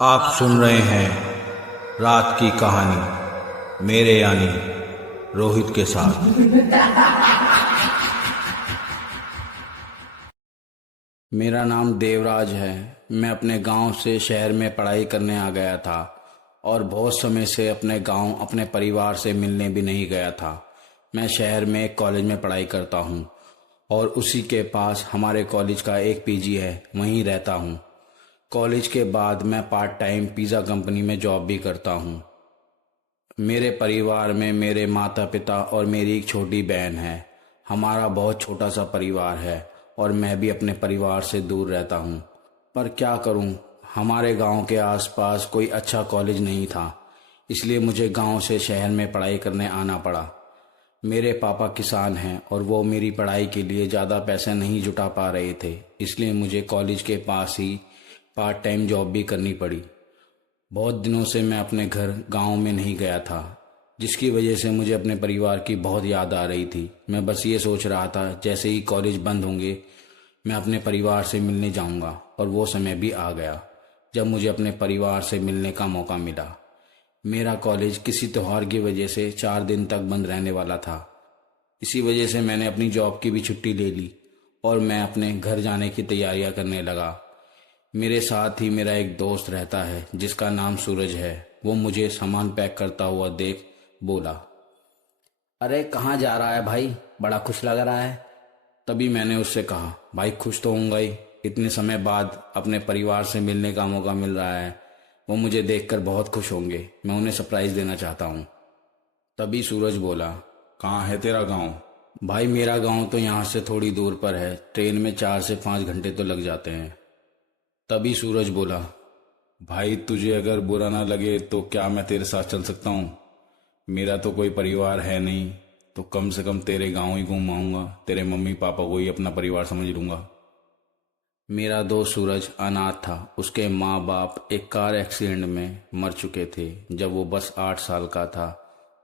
आप सुन रहे हैं रात की कहानी मेरे यानी रोहित के साथ। मेरा नाम देवराज है। मैं अपने गांव से शहर में पढ़ाई करने आ गया था और बहुत समय से अपने गांव अपने परिवार से मिलने भी नहीं गया था। मैं शहर में एक कॉलेज में पढ़ाई करता हूं और उसी के पास हमारे कॉलेज का एक पीजी है, वहीं रहता हूं। कॉलेज के बाद मैं पार्ट टाइम पिज़्ज़ा कंपनी में जॉब भी करता हूं। मेरे परिवार में मेरे माता पिता और मेरी एक छोटी बहन है। हमारा बहुत छोटा सा परिवार है और मैं भी अपने परिवार से दूर रहता हूँ। पर क्या करूँ, हमारे गांव के आसपास कोई अच्छा कॉलेज नहीं था, इसलिए मुझे गांव से शहर में पढ़ाई करने आना पड़ा। मेरे पापा किसान हैं और वो मेरी पढ़ाई के लिए ज़्यादा पैसे नहीं जुटा पा रहे थे, इसलिए मुझे कॉलेज के पास ही पार्ट टाइम जॉब भी करनी पड़ी। बहुत दिनों से मैं अपने घर गांव में नहीं गया था, जिसकी वजह से मुझे अपने परिवार की बहुत याद आ रही थी। मैं बस ये सोच रहा था जैसे ही कॉलेज बंद होंगे मैं अपने परिवार से मिलने जाऊंगा, और वो समय भी आ गया जब मुझे अपने परिवार से मिलने का मौका मिला। मेरा कॉलेज किसी त्यौहार की वजह से 4 दिन तक बंद रहने वाला था। इसी वजह से मैंने अपनी जॉब की भी छुट्टी ले ली और मैं अपने घर जाने की तैयारियां करने लगा। मेरे साथ ही मेरा एक दोस्त रहता है जिसका नाम सूरज है। वो मुझे सामान पैक करता हुआ देख बोला, अरे कहाँ जा रहा है भाई, बड़ा खुश लग रहा है। तभी मैंने उससे कहा, भाई खुश तो होऊंगा ही, इतने समय बाद अपने परिवार से मिलने का मौका मिल रहा है। वो मुझे देखकर बहुत खुश होंगे, मैं उन्हें सरप्राइज देना चाहता हूँ। तभी सूरज बोला, कहाँ है तेरा गांव? भाई मेरा गांव तो यहाँ से थोड़ी दूर पर है, ट्रेन में 4 से 5 घंटे तो लग जाते हैं। तभी सूरज बोला, भाई तुझे अगर बुरा ना लगे तो क्या मैं तेरे साथ चल सकता हूँ? मेरा तो कोई परिवार है नहीं, तो कम से कम तेरे गांव ही घूम आऊंगा, तेरे मम्मी पापा को ही अपना परिवार समझ लूंगा। मेरा दोस्त सूरज अनाथ था। उसके माँ बाप एक कार एक्सीडेंट में मर चुके थे जब वो बस 8 साल का था।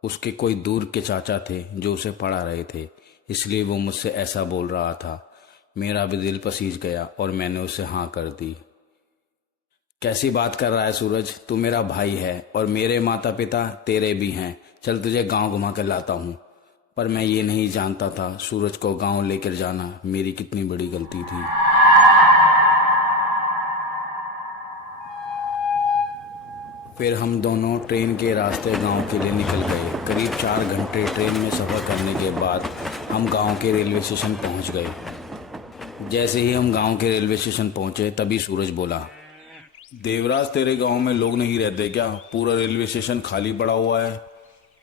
उसके कोई दूर के चाचा थे जो उसे पढ़ा रहे थे, इसलिए वो मुझसे ऐसा बोल रहा था। मेरा भी दिल पसीज गया और मैंने उसे हाँ कर दी। कैसी बात कर रहा है सूरज, तू मेरा भाई है और मेरे माता पिता तेरे भी हैं। चल तुझे गांव घुमा कर लाता हूँ। पर मैं ये नहीं जानता था सूरज को गांव लेकर जाना मेरी कितनी बड़ी गलती थी। फिर हम दोनों ट्रेन के रास्ते गांव के लिए निकल गए। करीब 4 घंटे ट्रेन में सफ़र करने के बाद हम गांव के रेलवे स्टेशन पहुंच गए। जैसे ही हम गांव के रेलवे स्टेशन पहुंचे तभी सूरज बोला, देवराज, तेरे गांव में लोग नहीं रहते क्या? पूरा रेलवे स्टेशन खाली पड़ा हुआ है।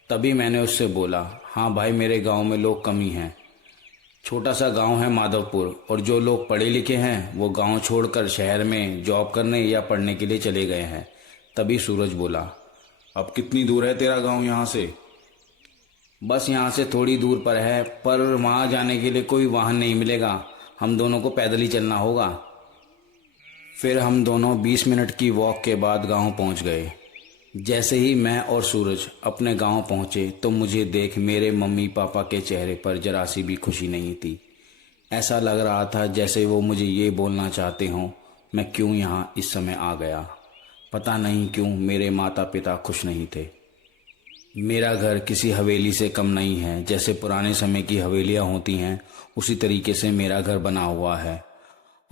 तभी मैंने उससे बोला, हाँ भाई मेरे गांव में लोग कम ही हैं। छोटा सा गांव है माधवपुर, और जो लोग पढ़े लिखे हैं वो गांव छोड़कर शहर में जॉब करने या पढ़ने के लिए चले गए हैं। तभी सूरज बोला, अब कितनी दूर है तेरा गांव यहाँ से? बस यहाँ से थोड़ी दूर पर है, पर वहाँ जाने के लिए कोई वाहन नहीं मिलेगा, हम दोनों को पैदल ही चलना होगा। फिर हम दोनों 20 मिनट की वॉक के बाद गांव पहुँच गए। जैसे ही मैं और सूरज अपने गांव पहुँचे तो मुझे देख मेरे मम्मी पापा के चेहरे पर जरा सी भी खुशी नहीं थी। ऐसा लग रहा था जैसे वो मुझे ये बोलना चाहते हों, मैं क्यों यहाँ इस समय आ गया। पता नहीं क्यों मेरे माता पिता खुश नहीं थे। मेरा घर किसी हवेली से कम नहीं है। जैसे पुराने समय की हवेलियाँ होती हैं उसी तरीके से मेरा घर बना हुआ है।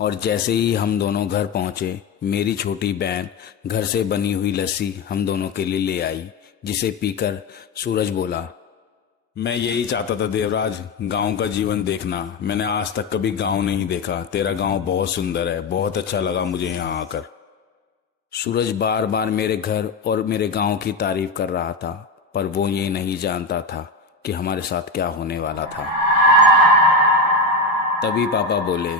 और जैसे ही हम दोनों घर पहुँचे, मेरी छोटी बहन घर से बनी हुई लस्सी हम दोनों के लिए ले आई, जिसे पीकर सूरज बोला, मैं यही चाहता था देवराज, गांव का जीवन देखना। मैंने आज तक कभी गांव नहीं देखा। तेरा गांव बहुत सुंदर है, बहुत अच्छा लगा मुझे यहाँ आकर। सूरज बार बार मेरे घर और मेरे गांव की तारीफ कर रहा था, पर वो ये नहीं जानता था कि हमारे साथ क्या होने वाला था। तभी पापा बोले,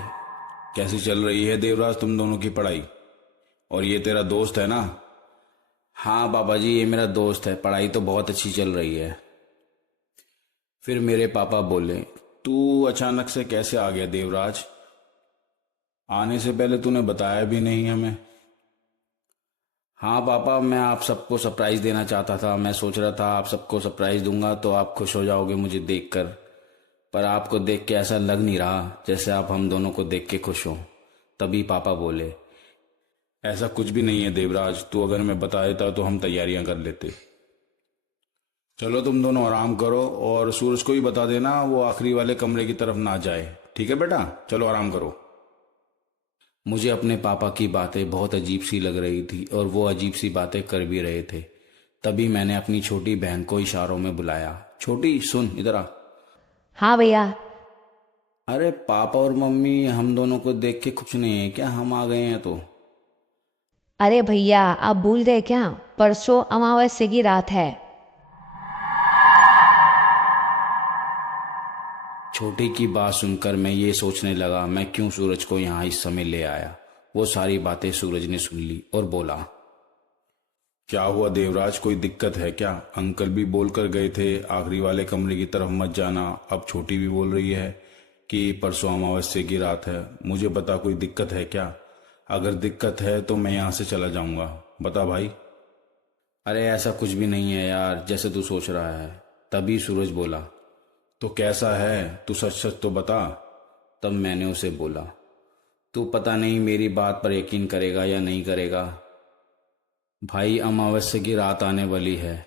कैसी चल रही है देवराज तुम दोनों की पढ़ाई? और ये तेरा दोस्त है ना? हाँ पापा जी, ये मेरा दोस्त है, पढ़ाई तो बहुत अच्छी चल रही है। फिर मेरे पापा बोले, तू अचानक से कैसे आ गया देवराज? आने से पहले तूने बताया भी नहीं हमें। हाँ पापा, मैं आप सबको सरप्राइज़ देना चाहता था। मैं सोच रहा था आप सबको सरप्राइज़ दूंगा तो आप खुश हो जाओगे मुझे देखकर, पर आपको देख के ऐसा लग नहीं रहा जैसे आप हम दोनों को देख के खुश हो। तभी पापा बोले, ऐसा कुछ भी नहीं है देवराज, तू अगर मैं बता देता तो हम तैयारियां कर लेते। चलो तुम दोनों आराम करो और सूरज को भी बता देना वो आखिरी वाले कमरे की तरफ ना जाए, ठीक है बेटा? चलो आराम करो। मुझे अपने पापा की बातें बहुत अजीब सी लग रही थी और वो अजीब सी बातें कर भी रहे थे। तभी मैंने अपनी छोटी बहन को इशारों में बुलाया। छोटी सुन, इधर आ। हाँ भैया। अरे पापा और मम्मी हम दोनों को देख के खुश नहीं है क्या? हम आ गए हैं तो। अरे भैया आप भूल गए क्या, परसों अमावस्या की रात है। छोटी की बात सुनकर मैं ये सोचने लगा मैं क्यों सूरज को यहाँ इस समय ले आया। वो सारी बातें सूरज ने सुन ली और बोला, क्या हुआ देवराज, कोई दिक्कत है क्या? अंकल भी बोल कर गए थे आखिरी वाले कमरे की तरफ मत जाना, अब छोटी भी बोल रही है कि परसों अमावस्या की रात है। मुझे बता, कोई दिक्कत है क्या? अगर दिक्कत है तो मैं यहाँ से चला जाऊंगा, बता भाई। अरे ऐसा कुछ भी नहीं है यार जैसे तू सोच रहा है। तभी सूरज बोला, तो कैसा है, तू सच सच तो बता। तब मैंने उसे बोला, तू पता नहीं मेरी बात पर यकीन करेगा या नहीं करेगा। भाई अमावस्या की रात आने वाली है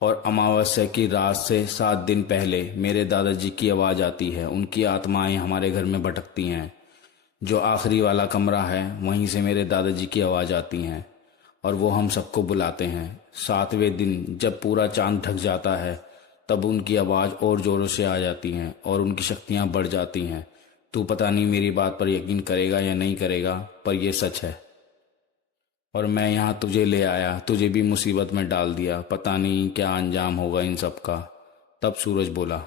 और अमावस्या की रात से 7 दिन पहले मेरे दादाजी की आवाज़ आती है। उनकी आत्माएं हमारे घर में भटकती हैं। जो आखिरी वाला कमरा है वहीं से मेरे दादाजी की आवाज़ आती हैं और वो हम सबको बुलाते हैं। 7वें दिन जब पूरा चांद ढक जाता है तब उनकी आवाज़ और ज़ोरों से आ जाती हैं और उनकी शक्तियाँ बढ़ जाती हैं। तू पता नहीं मेरी बात पर यकीन करेगा या नहीं करेगा, पर यह सच है। और मैं यहाँ तुझे ले आया, तुझे भी मुसीबत में डाल दिया। पता नहीं क्या अंजाम होगा इन सब का। तब सूरज बोला,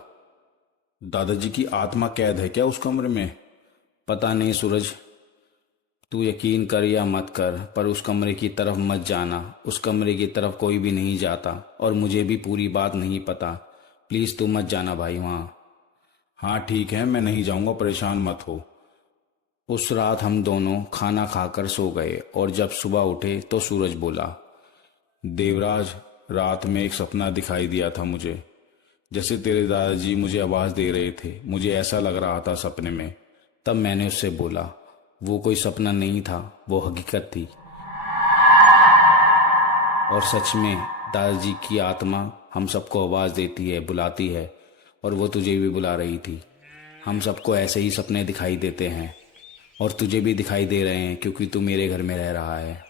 दादाजी की आत्मा कैद है क्या उस कमरे में? पता नहीं सूरज, तू यकीन कर या मत कर पर उस कमरे की तरफ मत जाना। उस कमरे की तरफ कोई भी नहीं जाता और मुझे भी पूरी बात नहीं पता। प्लीज़ तू मत जाना भाई वहाँ। हाँ ठीक है, मैं नहीं जाऊंगा, परेशान मत हो। उस रात हम दोनों खाना खाकर सो गए और जब सुबह उठे तो सूरज बोला, देवराज, रात में एक सपना दिखाई दिया था मुझे, जैसे तेरे दादाजी मुझे आवाज़ दे रहे थे। मुझे ऐसा लग रहा था सपने में। तब मैंने उससे बोला, वो कोई सपना नहीं था, वो हकीकत थी। और सच में दादाजी की आत्मा हम सबको आवाज़ देती है, बुलाती है और वो तुझे भी बुला रही थी। हम सबको ऐसे ही सपने दिखाई देते हैं और तुझे भी दिखाई दे रहे हैं क्योंकि तू मेरे घर में रह रहा है।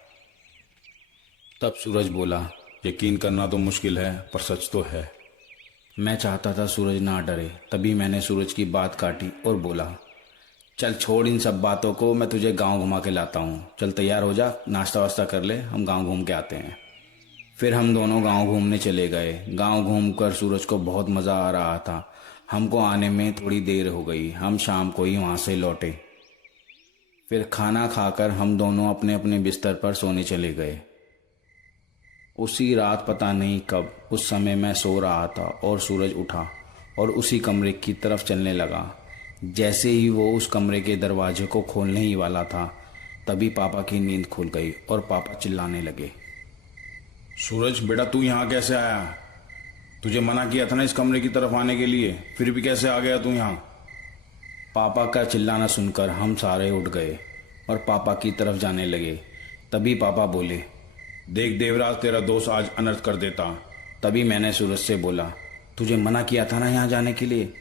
तब सूरज बोला, यकीन करना तो मुश्किल है पर सच तो है। मैं चाहता था सूरज ना डरे। तभी मैंने सूरज की बात काटी और बोला, चल छोड़ इन सब बातों को, मैं तुझे गांव घुमा के लाता हूँ। चल तैयार हो जा, नाश्ता वास्ता कर ले, हम गांव घूम के आते हैं। फिर हम दोनों गांव घूमने चले गए। गांव घूमकर सूरज को बहुत मज़ा आ रहा था। हमको आने में थोड़ी देर हो गई। हम शाम को ही वहाँ से लौटे। फिर खाना खाकर हम दोनों अपने अपने बिस्तर पर सोने चले गए। उसी रात पता नहीं कब उस समय मैं सो रहा था और सूरज उठा और उसी कमरे की तरफ चलने लगा। जैसे ही वो उस कमरे के दरवाजे को खोलने ही वाला था तभी पापा की नींद खुल गई और पापा चिल्लाने लगे, सूरज बेटा, तू यहाँ कैसे आया? तुझे मना किया था ना इस कमरे की तरफ आने के लिए, फिर भी कैसे आ गया तू यहाँ? पापा का चिल्लाना सुनकर हम सारे उठ गए और पापा की तरफ जाने लगे। तभी पापा बोले, देख देवराज, तेरा दोस्त आज अनर्थ कर देता। तभी मैंने सूरज से बोला, तुझे मना किया था ना यहाँ जाने के लिए,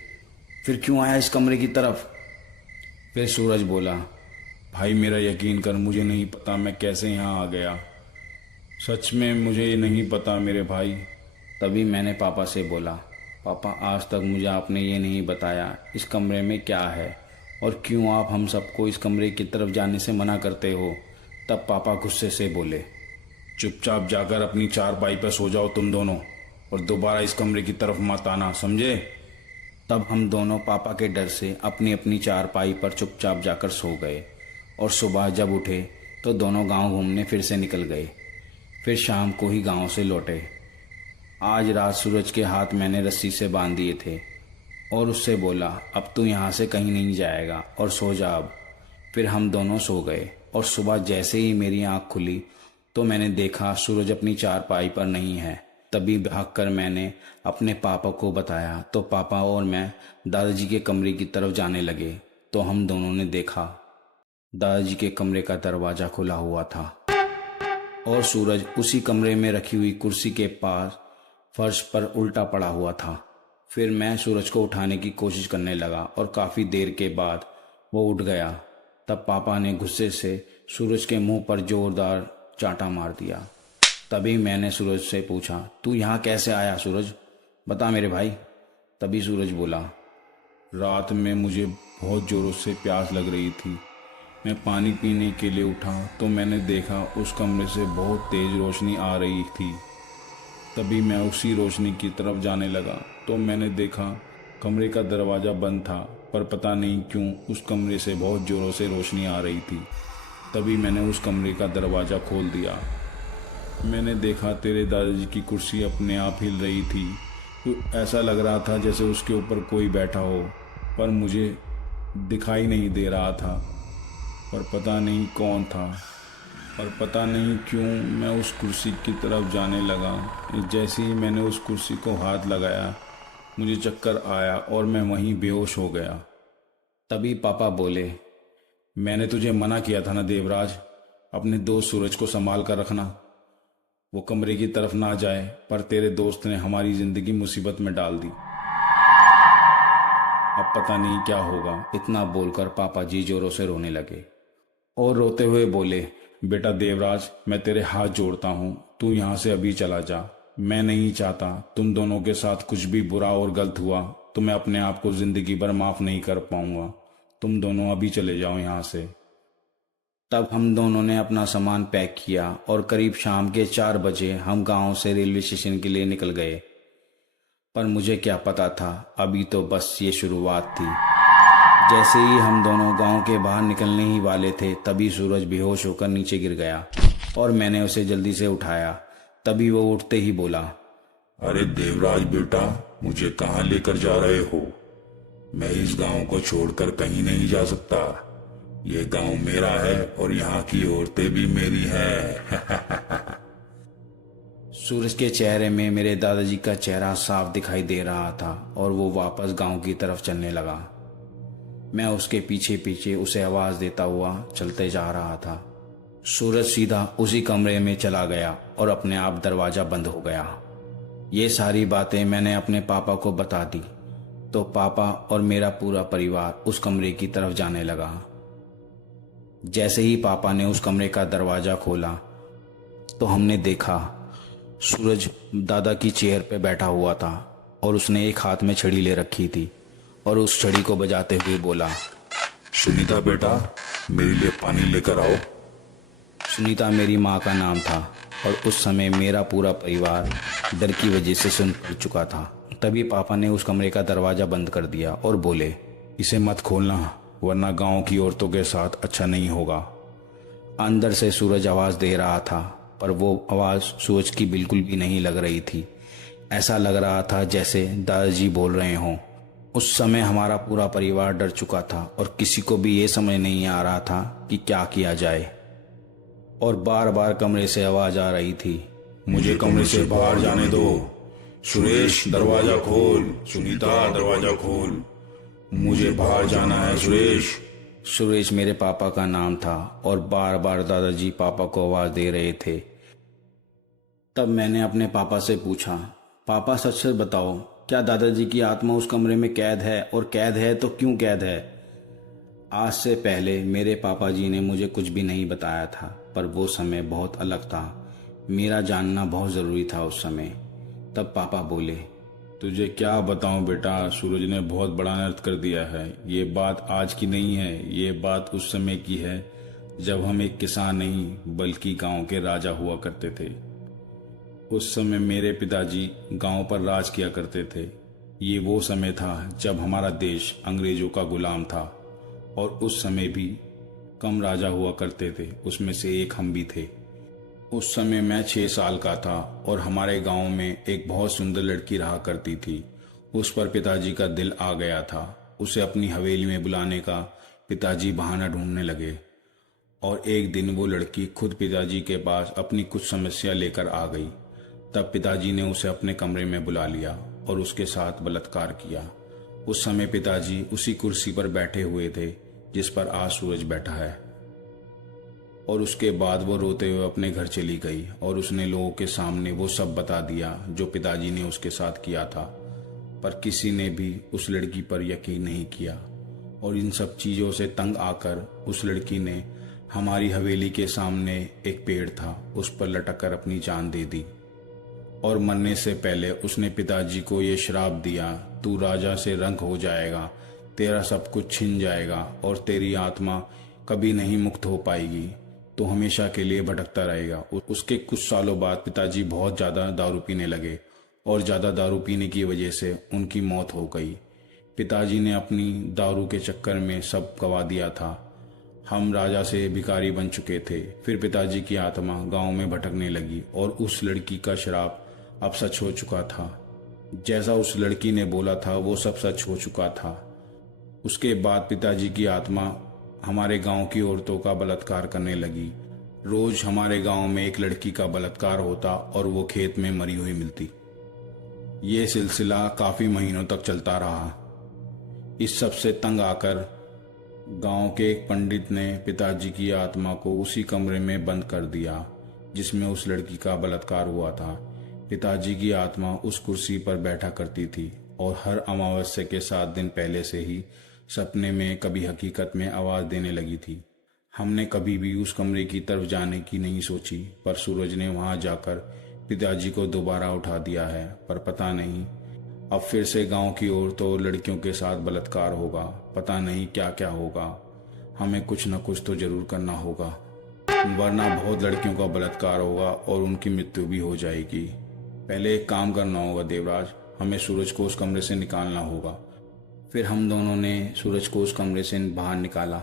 फिर क्यों आया इस कमरे की तरफ? फिर सूरज बोला, भाई मेरा यकीन कर, मुझे नहीं पता मैं कैसे यहाँ आ गया। सच में मुझे नहीं पता मेरे भाई। तभी मैंने पापा से बोला, पापा आज तक मुझे आपने ये नहीं बताया इस कमरे में क्या है और क्यों आप हम सबको इस कमरे की तरफ जाने से मना करते हो। तब पापा गुस्से से बोले, चुपचाप जाकर अपनी चारपाई पर सो जाओ तुम दोनों और दोबारा इस कमरे की तरफ मत आना, समझे? तब हम दोनों पापा के डर से अपनी अपनी चारपाई पर चुपचाप जाकर सो गए और सुबह जब उठे तो दोनों गांव घूमने फिर से निकल गए। फिर शाम को ही गांव से लौटे। आज रात सूरज के हाथ मैंने रस्सी से बांध दिए थे और उससे बोला, अब तू यहाँ से कहीं नहीं जाएगा और सो जा अब। फिर हम दोनों सो गए और सुबह जैसे ही मेरी आँख खुली तो मैंने देखा सूरज अपनी चारपाई पर नहीं है। तभी भागकर मैंने अपने पापा को बताया तो पापा और मैं दादाजी के कमरे की तरफ जाने लगे तो हम दोनों ने देखा दादाजी के कमरे का दरवाज़ा खुला हुआ था और सूरज उसी कमरे में रखी हुई कुर्सी के पास फर्श पर उल्टा पड़ा हुआ था। फिर मैं सूरज को उठाने की कोशिश करने लगा और काफ़ी देर के बाद वो उठ गया। तब पापा ने गुस्से से सूरज के मुंह पर जोरदार चांटा मार दिया। तभी मैंने सूरज से पूछा, तू यहाँ कैसे आया सूरज, बता मेरे भाई। तभी सूरज बोला, रात में मुझे बहुत ज़ोरों से प्यास लग रही थी। मैं पानी पीने के लिए उठा तो मैंने देखा उस कमरे से बहुत तेज़ रोशनी आ रही थी। तभी मैं उसी रोशनी की तरफ जाने लगा तो मैंने देखा कमरे का दरवाज़ा बंद था, पर पता नहीं क्यों उस कमरे से बहुत ज़ोरों से रोशनी आ रही थी। तभी मैंने उस कमरे का दरवाज़ा खोल दिया। मैंने देखा तेरे दादाजी की कुर्सी अपने आप हिल रही थी। तो ऐसा लग रहा था जैसे उसके ऊपर कोई बैठा हो, पर मुझे दिखाई नहीं दे रहा था, पर पता नहीं कौन था। पर पता नहीं क्यों मैं उस कुर्सी की तरफ जाने लगा। जैसे ही मैंने उस कुर्सी को हाथ लगाया मुझे चक्कर आया और मैं वहीं बेहोश हो गया। तभी पापा बोले, मैंने तुझे मना किया था ना देवराज, अपने दोस्त सूरज को संभाल कर रखना, वो कमरे की तरफ ना जाए, पर तेरे दोस्त ने हमारी जिंदगी मुसीबत में डाल दी। अब पता नहीं क्या होगा। इतना बोलकर पापा जी जोरों से रोने लगे और रोते हुए बोले, बेटा देवराज, मैं तेरे हाथ जोड़ता हूँ, तू यहाँ से अभी चला जा। मैं नहीं चाहता तुम दोनों के साथ कुछ भी बुरा और गलत हुआ तो मैं अपने आप को जिंदगी भर माफ नहीं कर पाऊंगा। तुम दोनों अभी चले जाओ यहाँ से। तब हम दोनों ने अपना सामान पैक किया और करीब शाम के 4 बजे हम गांव से रेलवे स्टेशन के लिए निकल गए। पर मुझे क्या पता था, अभी तो बस ये शुरुआत थी। जैसे ही हम दोनों गांव के बाहर निकलने ही वाले थे तभी सूरज बेहोश होकर नीचे गिर गया और मैंने उसे जल्दी से उठाया। तभी वो उठते ही बोला, अरे देवराज बेटा, मुझे कहाँ लेकर जा रहे हो? मैं इस गांव को छोड़कर कहीं नहीं जा सकता। ये गांव मेरा है और यहाँ की औरतें भी मेरी हैं। सूरज के चेहरे में मेरे दादाजी का चेहरा साफ दिखाई दे रहा था और वो वापस गांव की तरफ चलने लगा। मैं उसके पीछे पीछे उसे आवाज़ देता हुआ चलते जा रहा था। सूरज सीधा उसी कमरे में चला गया और अपने आप दरवाज़ा बंद हो गया। ये सारी बातें मैंने अपने पापा को बता दी तो पापा और मेरा पूरा परिवार उस कमरे की तरफ जाने लगा। जैसे ही पापा ने उस कमरे का दरवाज़ा खोला तो हमने देखा सूरज दादा की चेयर पे बैठा हुआ था और उसने एक हाथ में छड़ी ले रखी थी और उस छड़ी को बजाते हुए बोला, सुनीता बेटा, मेरे लिए पानी लेकर आओ। सुनीता मेरी माँ का नाम था और उस समय मेरा पूरा परिवार डर की वजह से सुन चुका था। तभी पापा ने उस कमरे का दरवाज़ा बंद कर दिया और बोले, इसे मत खोलना वरना गांव की औरतों के साथ अच्छा नहीं होगा। अंदर से सूरज आवाज़ दे रहा था पर वो आवाज़ सूरज की बिल्कुल भी नहीं लग रही थी। ऐसा लग रहा था जैसे दादाजी बोल रहे हों। उस समय हमारा पूरा परिवार डर चुका था और किसी को भी ये समझ नहीं आ रहा था कि क्या किया जाए और बार बार कमरे से आवाज़ आ रही थी, मुझे कमरे से बाहर जाने दो। सुरेश दरवाजा खोल, सुनीता दरवाजा खोल, मुझे बाहर जाना है सुरेश। सुरेश मेरे पापा का नाम था और बार बार दादाजी पापा को आवाज़ दे रहे थे। तब मैंने अपने पापा से पूछा, पापा सच सच बताओ, क्या दादाजी की आत्मा उस कमरे में कैद है और कैद है तो क्यों कैद है? आज से पहले मेरे पापा जी ने मुझे कुछ भी नहीं बताया था पर वो समय बहुत अलग था। मेरा जानना बहुत ज़रूरी था उस समय। तब पापा बोले, तुझे क्या बताऊं बेटा, सूरज ने बहुत बड़ा अनर्थ कर दिया है। ये बात आज की नहीं है, ये बात उस समय की है जब हम एक किसान नहीं बल्कि गांव के राजा हुआ करते थे। उस समय मेरे पिताजी गांव पर राज किया करते थे। ये वो समय था जब हमारा देश अंग्रेजों का गुलाम था और उस समय भी कम राजा हुआ करते थे, उसमें से एक हम भी थे। उस समय मैं 6 साल का था और हमारे गांव में एक बहुत सुंदर लड़की रहा करती थी। उस पर पिताजी का दिल आ गया था। उसे अपनी हवेली में बुलाने का पिताजी बहाना ढूंढने लगे और एक दिन वो लड़की खुद पिताजी के पास अपनी कुछ समस्या लेकर आ गई। तब पिताजी ने उसे अपने कमरे में बुला लिया और उसके साथ बलात्कार किया। उस समय पिताजी उसी कुर्सी पर बैठे हुए थे जिस पर आज सूरज बैठा है। और उसके बाद वो रोते हुए अपने घर चली गई और उसने लोगों के सामने वो सब बता दिया जो पिताजी ने उसके साथ किया था। पर किसी ने भी उस लड़की पर यकीन नहीं किया और इन सब चीज़ों से तंग आकर उस लड़की ने हमारी हवेली के सामने एक पेड़ था उस पर लटक कर अपनी जान दे दी। और मरने से पहले उसने पिताजी को ये श्राप दिया, तू राजा से रंग हो जाएगा, तेरा सब कुछ छिन जाएगा और तेरी आत्मा कभी नहीं मुक्त हो पाएगी, तो हमेशा के लिए भटकता रहेगा। उसके कुछ सालों बाद पिताजी बहुत ज़्यादा दारू पीने लगे और ज़्यादा दारू पीने की वजह से उनकी मौत हो गई। पिताजी ने अपनी दारू के चक्कर में सब गवा दिया था। हम राजा से भिखारी बन चुके थे। फिर पिताजी की आत्मा गांव में भटकने लगी और उस लड़की का श्राप अब सच हो चुका था। जैसा उस लड़की ने बोला था वो सब सच हो चुका था। उसके बाद पिताजी की आत्मा हमारे गांव की औरतों का बलात्कार करने लगी। रोज हमारे गांव में एक लड़की का बलात्कार होता और वो खेत में मरी हुई मिलती। ये सिलसिला काफी महीनों तक चलता रहा। इस सब से तंग आकर गांव के एक पंडित ने पिताजी की आत्मा को उसी कमरे में बंद कर दिया जिसमें उस लड़की का बलात्कार हुआ था। पिताजी की आत्मा उस कुर्सी पर बैठा करती थी और हर अमावस्या के 7 दिन पहले से ही सपने में कभी हकीकत में आवाज़ देने लगी थी। हमने कभी भी उस कमरे की तरफ जाने की नहीं सोची, पर सूरज ने वहां जाकर पिताजी को दोबारा उठा दिया है। पर पता नहीं अब फिर से गांव की औरतों और लड़कियों के साथ बलात्कार होगा। पता नहीं क्या क्या होगा। हमें कुछ न कुछ तो जरूर करना होगा, वरना बहुत लड़कियों का बलात्कार होगा और उनकी मृत्यु भी हो जाएगी। पहले एक काम करना होगा देवराज, हमें सूरज को उस कमरे से निकालना होगा। फिर हम दोनों ने सूरज को उस कमरे से बाहर निकाला।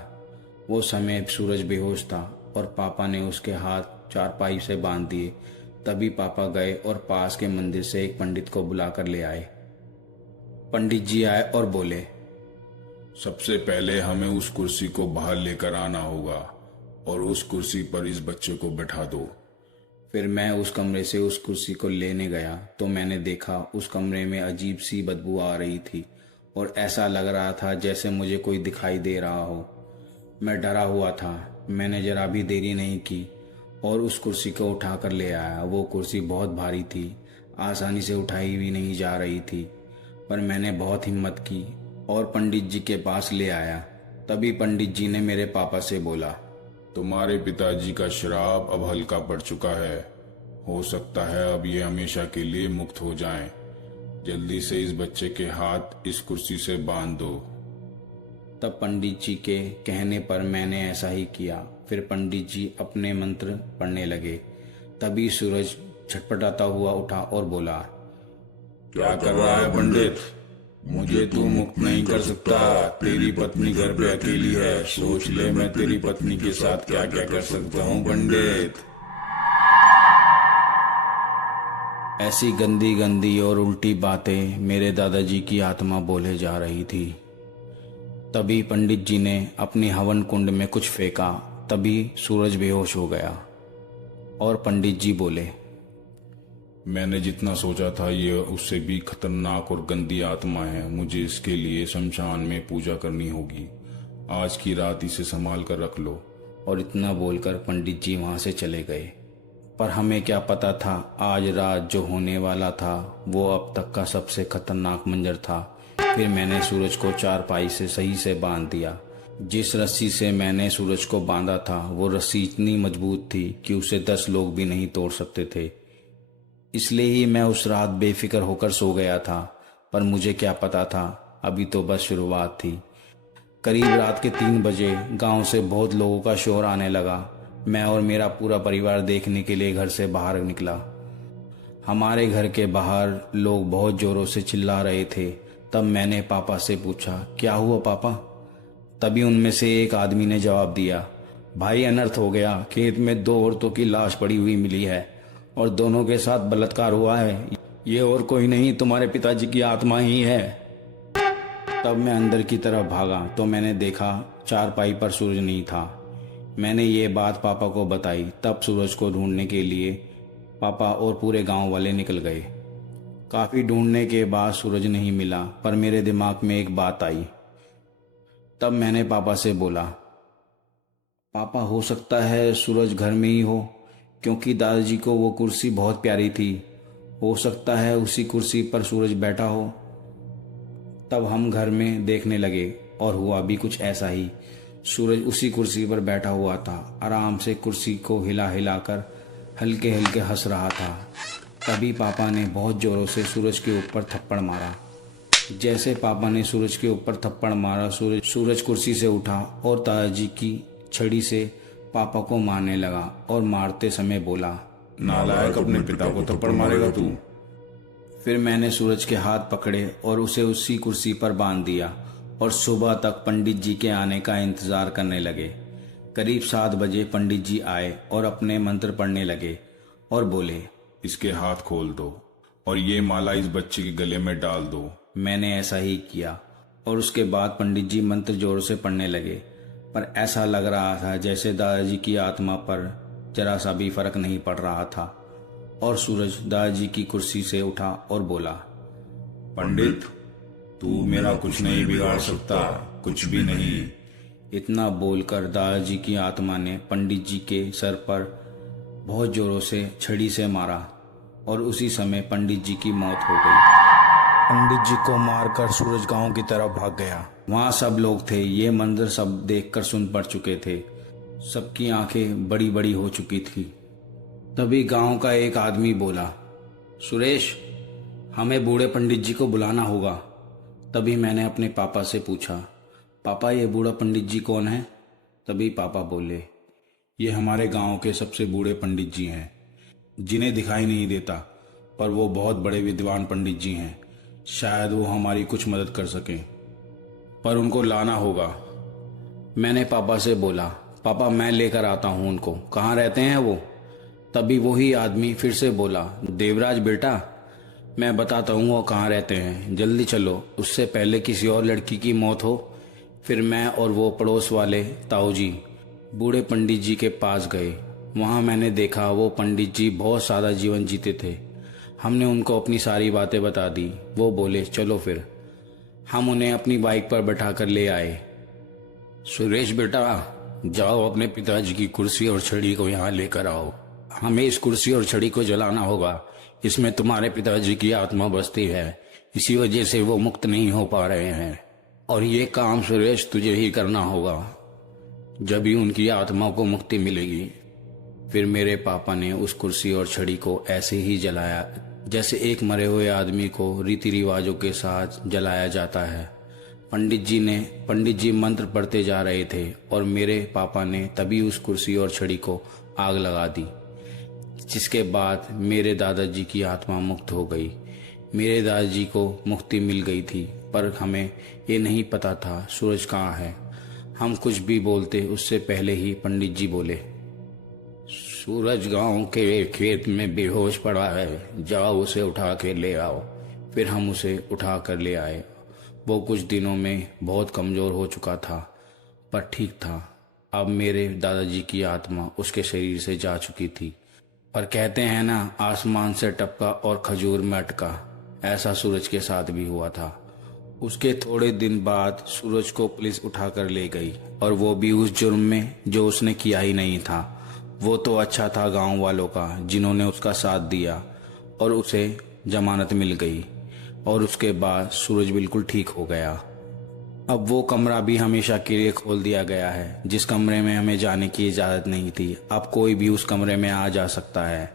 वो समय सूरज बेहोश था और पापा ने उसके हाथ चारपाई से बांध दिए। तभी पापा गए और पास के मंदिर से एक पंडित को बुलाकर ले आए। पंडित जी आए और बोले, सबसे पहले हमें उस कुर्सी को बाहर लेकर आना होगा और उस कुर्सी पर इस बच्चे को बैठा दो। फिर मैं उस कमरे से उस कुर्सी को लेने गया तो मैंने देखा उस कमरे में अजीब सी बदबू आ रही थी और ऐसा लग रहा था जैसे मुझे कोई दिखाई दे रहा हो। मैं डरा हुआ था। मैंने जरा भी देरी नहीं की और उस कुर्सी को उठा कर ले आया। वो कुर्सी बहुत भारी थी, आसानी से उठाई भी नहीं जा रही थी, पर मैंने बहुत हिम्मत की और पंडित जी के पास ले आया। तभी पंडित जी ने मेरे पापा से बोला, तुम्हारे पिताजी का श्राप अब हल्का पड़ चुका है, हो सकता है अब ये हमेशा के लिए मुक्त हो जाएं। जल्दी से इस बच्चे के हाथ इस कुर्सी से बांध दो। तब पंडित जी के कहने पर मैंने ऐसा ही किया। फिर पंडित जी अपने मंत्र पढ़ने लगे। तभी सूरज छटपटाता हुआ उठा और बोला, क्या कर रहा है पंडित? मुझे तू मुक्त नहीं कर सकता। तेरी पत्नी घर पे अकेली है। सोच ले मैं तेरी पत्नी के साथ क्या क्या कर सकता हूँ पंडित। ऐसी गंदी गंदी और उल्टी बातें मेरे दादाजी की आत्मा बोले जा रही थी। तभी पंडित जी ने अपनी हवन कुंड में कुछ फेंका। तभी सूरज बेहोश हो गया और पंडित जी बोले, मैंने जितना सोचा था ये उससे भी खतरनाक और गंदी आत्मा है। मुझे इसके लिए शमशान में पूजा करनी होगी। आज की रात इसे संभाल कर रख लो। और इतना बोलकर पंडित जी वहां से चले गए। पर हमें क्या पता था आज रात जो होने वाला था वो अब तक का सबसे खतरनाक मंजर था। फिर मैंने सूरज को चारपाई से सही से बांध दिया। जिस रस्सी से मैंने सूरज को बांधा था वो रस्सी इतनी मजबूत थी कि उसे 10 लोग भी नहीं तोड़ सकते थे। इसलिए ही मैं उस रात बेफिक्र होकर सो गया था। पर मुझे क्या पता था अभी तो बस शुरुआत थी। करीब रात के 3 बजे गांव से बहुत लोगों का शोर आने लगा। मैं और मेरा पूरा परिवार देखने के लिए घर से बाहर निकला। हमारे घर के बाहर लोग बहुत जोरों से चिल्ला रहे थे। तब मैंने पापा से पूछा, क्या हुआ पापा? तभी उनमें से एक आदमी ने जवाब दिया, भाई अनर्थ हो गया। खेत में 2 औरतों की लाश पड़ी हुई मिली है और दोनों के साथ बलात्कार हुआ है। ये और कोई नहीं, तुम्हारे पिताजी की आत्मा ही है। तब मैं अंदर की तरफ भागा तो मैंने देखा चारपाई पर सूरज नहीं था। मैंने ये बात पापा को बताई। तब सूरज को ढूंढने के लिए पापा और पूरे गांव वाले निकल गए। काफ़ी ढूंढने के बाद सूरज नहीं मिला, पर मेरे दिमाग में एक बात आई। तब मैंने पापा से बोला, पापा हो सकता है सूरज घर में ही हो, क्योंकि दादाजी को वो कुर्सी बहुत प्यारी थी। हो सकता है उसी कुर्सी पर सूरज बैठा हो। तब हम घर में देखने लगे और हुआ भी कुछ ऐसा ही। सूरज उसी कुर्सी पर बैठा हुआ था, आराम से कुर्सी को हिला हिला कर हल्के हल्के हंस रहा था। तभी पापा ने बहुत ज़ोरों से सूरज के ऊपर थप्पड़ मारा। जैसे पापा ने सूरज के ऊपर थप्पड़ मारा, सूरज कुर्सी से उठा और दादाजी की छड़ी से पापा को मारने लगा और मारते समय बोला, नालायक, अपने पिता को थप्पड़ मारेगा तू। फिर मैंने सूरज के हाथ पकड़े और उसे उसी कुर्सी पर बांध दिया और सुबह तक पंडित जी के आने का इंतज़ार करने लगे। करीब 7 बजे पंडित जी आए और अपने मंत्र पढ़ने लगे और बोले, इसके हाथ खोल दो और ये माला इस बच्चे के गले में डाल दो। मैंने ऐसा ही किया और उसके बाद पंडित जी मंत्र जोर से पढ़ने लगे, पर ऐसा लग रहा था जैसे दादाजी की आत्मा पर जरा सा भी फर्क नहीं पड़ रहा था। और सूरज दादाजी की कुर्सी से उठा और बोला, पंडित, तू मेरा कुछ नहीं बिगाड़ सकता, कुछ भी नहीं। इतना बोलकर दादाजी की आत्मा ने पंडित जी के सर पर बहुत जोरों से छड़ी से मारा और उसी समय पंडित जी की मौत हो गई। पंडित जी को मारकर सूरज गांव की तरफ भाग गया। वहां सब लोग थे, ये मंजर सब देखकर सुन पड़ चुके थे। सबकी आंखें बड़ी बड़ी हो चुकी थी। तभी गांव का एक आदमी बोला, सुरेश, हमें बूढ़े पंडित जी को बुलाना होगा। तभी मैंने अपने पापा से पूछा, पापा ये बूढ़ा पंडित जी कौन है? तभी पापा बोले, ये हमारे गांव के सबसे बूढ़े पंडित जी हैं, जिन्हें दिखाई नहीं देता, पर वो बहुत बड़े विद्वान पंडित जी हैं। शायद वो हमारी कुछ मदद कर सकें, पर उनको लाना होगा। मैंने पापा से बोला, पापा मैं लेकर आता हूँ उनको, कहाँ रहते हैं वो? तभी वही आदमी फिर से बोला, देवराज बेटा, मैं बताता हूँ वो कहाँ रहते हैं, जल्दी चलो, उससे पहले किसी और लड़की की मौत हो। फिर मैं और वो पड़ोस वाले ताऊ जी बूढ़े पंडित जी के पास गए। वहाँ मैंने देखा वो पंडित जी बहुत सादा जीवन जीते थे। हमने उनको अपनी सारी बातें बता दी। वो बोले, चलो फिर। हम उन्हें अपनी बाइक पर बैठा कर ले आए। सुरेश बेटा, जाओ अपने पिताजी की कुर्सी और छड़ी को यहाँ लेकर आओ। हमें इस कुर्सी और छड़ी को जलाना होगा। इसमें तुम्हारे पिताजी की आत्मा बसती है, इसी वजह से वो मुक्त नहीं हो पा रहे हैं। और ये काम सुरेश तुझे ही करना होगा, जब ही उनकी आत्मा को मुक्ति मिलेगी। फिर मेरे पापा ने उस कुर्सी और छड़ी को ऐसे ही जलाया जैसे एक मरे हुए आदमी को रीति रिवाजों के साथ जलाया जाता है। पंडित जी मंत्र पढ़ते जा रहे थे और मेरे पापा ने तभी उस कुर्सी और छड़ी को आग लगा दी, जिसके बाद मेरे दादाजी की आत्मा मुक्त हो गई। मेरे दादाजी को मुक्ति मिल गई थी, पर हमें ये नहीं पता था सूरज कहाँ है। हम कुछ भी बोलते उससे पहले ही पंडित जी बोले, सूरज गांव के खेत में बेहोश पड़ा है, जाओ उसे उठा के ले आओ। फिर हम उसे उठा कर ले आए। वो कुछ दिनों में बहुत कमज़ोर हो चुका था, पर ठीक था। अब मेरे दादाजी की आत्मा उसके शरीर से जा चुकी थी। पर कहते हैं ना, आसमान से टपका और खजूर में अटका, ऐसा सूरज के साथ भी हुआ था। उसके थोड़े दिन बाद सूरज को पुलिस उठा कर ले गई, और वो भी उस जुर्म में जो उसने किया ही नहीं था। वो तो अच्छा था गांव वालों का, जिन्होंने उसका साथ दिया और उसे जमानत मिल गई, और उसके बाद सूरज बिल्कुल ठीक हो गया। अब वो कमरा भी हमेशा के लिए खोल दिया गया है, जिस कमरे में हमें जाने की इजाज़त नहीं थी। अब कोई भी उस कमरे में आ जा सकता है।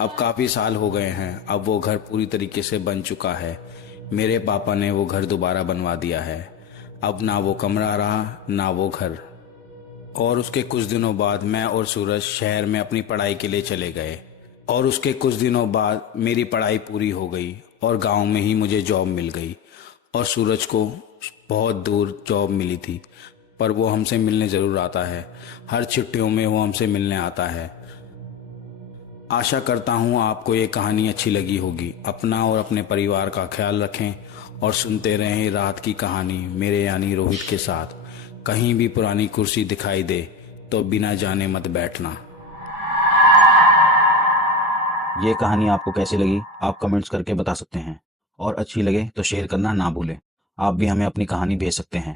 अब काफ़ी साल हो गए हैं, अब वो घर पूरी तरीके से बन चुका है। मेरे पापा ने वो घर दोबारा बनवा दिया है। अब ना वो कमरा रहा, ना वो घर। और उसके कुछ दिनों बाद मैं और सूरज शहर में अपनी पढ़ाई के लिए चले गए, और उसके कुछ दिनों बाद मेरी पढ़ाई पूरी हो गई और गांव में ही मुझे जॉब मिल गई। और सूरज को बहुत दूर जॉब मिली थी, पर वो हमसे मिलने ज़रूर आता है। हर छुट्टियों में वो हमसे मिलने आता है। आशा करता हूँ आपको ये कहानी अच्छी लगी होगी। अपना और अपने परिवार का ख्याल रखें और सुनते रहें रात की कहानी मेरे यानी रोहित के साथ। कहीं भी पुरानी कुर्सी दिखाई दे तो बिना जाने मत बैठना। ये कहानी आपको कैसी लगी आप कमेंट्स करके बता सकते हैं, और अच्छी लगे तो शेयर करना ना भूलें। आप भी हमें अपनी कहानी भेज सकते हैं।